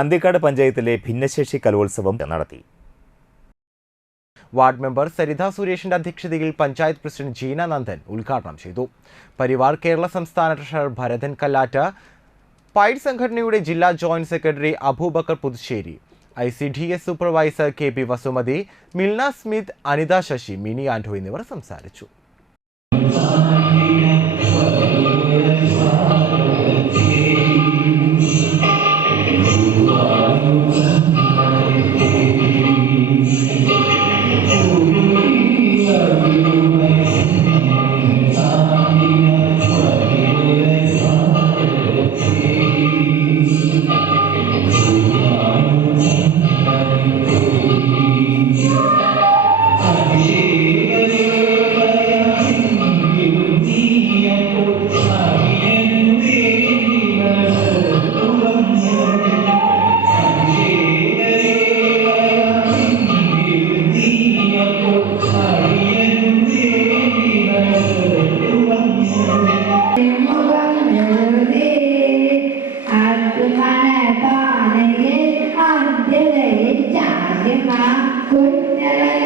അന്തിക്കാട് പഞ്ചായത്തിലെ ഭിന്നശേഷി കലോത്സവം നടത്തി. വാർഡ് മെമ്പർ സരിത സുരേഷിന്റെ അധ്യക്ഷതയിൽ പഞ്ചായത്ത് പ്രസിഡന്റ് ജീന നന്ദൻ ഉദ്ഘാടനം ചെയ്തു. പരിവാർ കേരള സംസ്ഥാന ട്രഷറർ ഭരതൻ കല്ലാറ്റ്, പൈഡ് സംഘടനയുടെ ജില്ലാ joint secretary Abubakar Puthussery, ICDS supervisor KP Vasumathi, Milna Smith, Anitha Sasi, Mini Ando എന്നിവർ സംസാരിച്ചു. Good